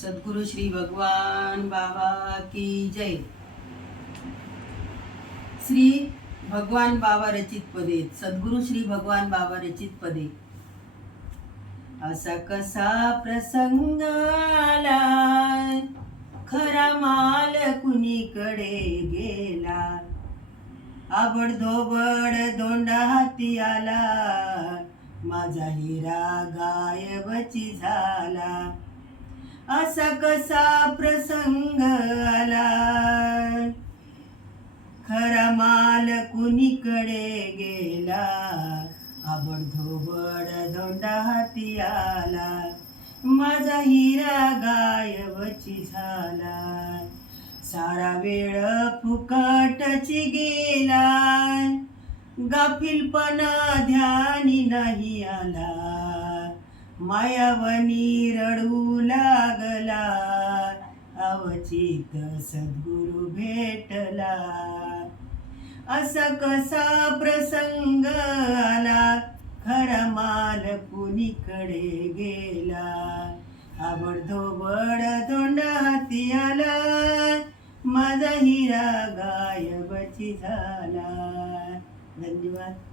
सद्गुरु श्री भगवान बाबा की जय। श्री भगवान बाबा रचित पदे, सद्गुरु श्री भगवान बाबा रचित पदे। असा कसा प्रसंग आला, खरा माल कुणीकडे गेला। आबडधोबड दोंडा हाती आला, माझा हिरा गायबची झाला। असा कसा प्रसंग आला, खरा माल कुणीकडे गेला। आबडधोबड दोंडा हाती आला, माझा हिरा गायबची झाला। सारा वेळ फुकटची गेला, गाफिलपणा ध्यानी नाही आला। मायावनी रडू लागला, अवचित सद्गुरु भेटला। असा कसा प्रसंग आला, खरा माल कुणीकडे गेला। आबडधोबड दोंडा हाती आला, माझा हिरा गायबची झाला। धन्यवाद।